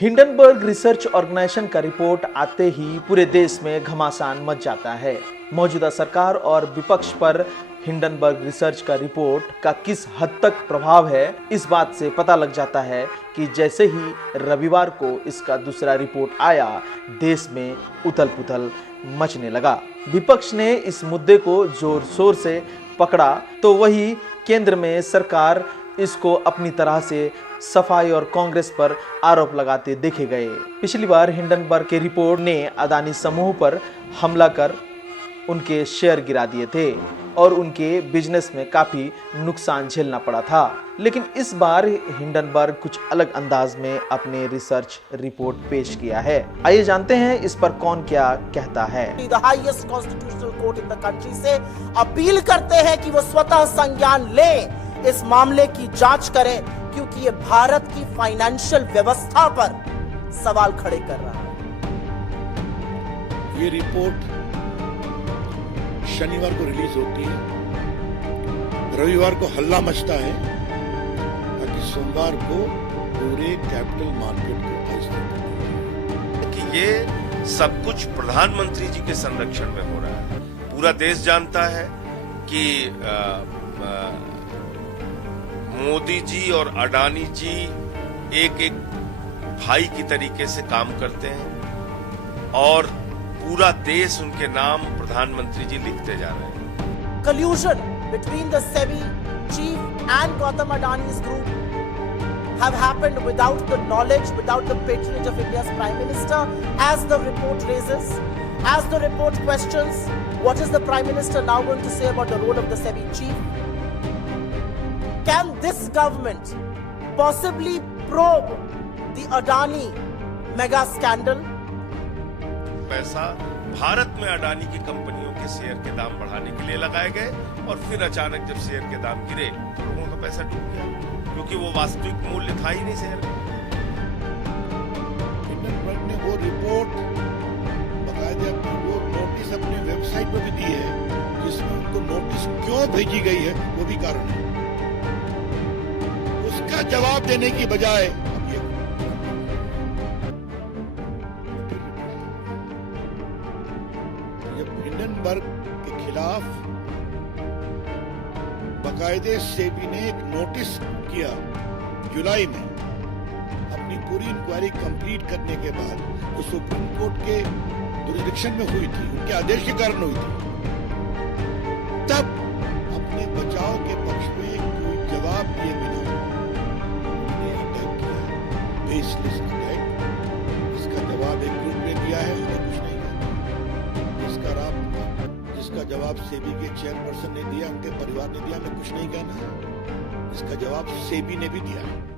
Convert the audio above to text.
Hindenburg research organisation का report आते ही पूरे देश में घमासान मच जाता है। मौजूदा सरकार और विपक्ष पर हिंडनबर्ग रिसर्च का रिपोर्ट का किस हद तक प्रभाव है, इस बात से पता लग जाता है कि जैसे ही रविवार को इसका दूसरा रिपोर्ट आया, देश में उथल पुथल मचने लगा। विपक्ष ने इस मुद्दे को जोर शोर से पकड़ा तो वही केंद्र में सरकार इसको अपनी तरह से सफाई और कांग्रेस पर आरोप लगाते देखे गए। पिछली बार हिंडनबर्ग के रिपोर्ट ने अदानी समूह पर हमला कर उनके शेयर गिरा दिए थे और उनके बिजनेस में काफी नुकसान झेलना पड़ा था। लेकिन इस बार हिंडनबर्ग कुछ अलग अंदाज में अपने रिसर्च रिपोर्ट पेश किया है। आइए जानते हैं इस पर कौन क्या कहता है। The highest constitutional court in the country से अपील करते हैं कि वो स्वतः संज्ञान ले, इस मामले की जांच करें, क्योंकि ये भारत की फाइनेंशियल व्यवस्था पर सवाल खड़े कर रहा है। ये रिपोर्ट शनिवार को रिलीज होती है, रविवार को हल्ला मचता है, ताकि सोमवार को पूरे कैपिटल मार्केट को आइसोलेट कि ये सब कुछ प्रधानमंत्री जी के संरक्षण में हो रहा है। पूरा देश जानता है कि मोदी जी और अडानी जी एक एक भाई की तरीके से काम करते हैं और पूरा देश उनके नाम प्रधानमंत्री जी लिखते जा रहे हैं। Collusion between the SEBI chief and Gautam Adani's group have happened without the knowledge, without the patronage of India's Prime Minister, as the report raises, as the report questions. What is the Prime Minister now going to say about the role of the SEBI chief? Can this government possibly probe the Adani mega scandal? पैसा भारत में अडानी की कंपनियों के share के दाम बढ़ाने के लिए लगाए गए और फिर अचानक जब शेयर के दाम गिरे तो लोगों का पैसा डूब गया, क्योंकि वो वास्तविक मूल्य था ही नहीं शेयर का। हिंडनबर्ग ने वो रिपोर्ट बकायदे वो नोटिस अपने वेबसाइट पर भी दी है, जिसमें उनको नोटिस क्यों भेजी गई है वो भी कारण है। उसका जवाब देने की बजाय हिंडनबर्ग के खिलाफ बाकायदे सेबी ने एक नोटिस किया जुलाई में, अपनी पूरी इंक्वायरी कंप्लीट करने के बाद, जो सुप्रीम कोर्ट के जुरिडिक्शन में हुई थी, उनके आदेश के कारण हुई थी। तब अपने बचाव के पक्ष में कोई जवाब दिए बिना उन्होंने अटैक किया, बेसलेस अटैक। इसका जवाब एक ग्रुप ने दिया है, उन्हें कुछ नहीं जिसका जवाब सेबी के चेयरपर्सन ने दिया, उनके परिवार ने दिया, हमें कुछ नहीं कहना है। इसका जवाब सेबी ने भी दिया है।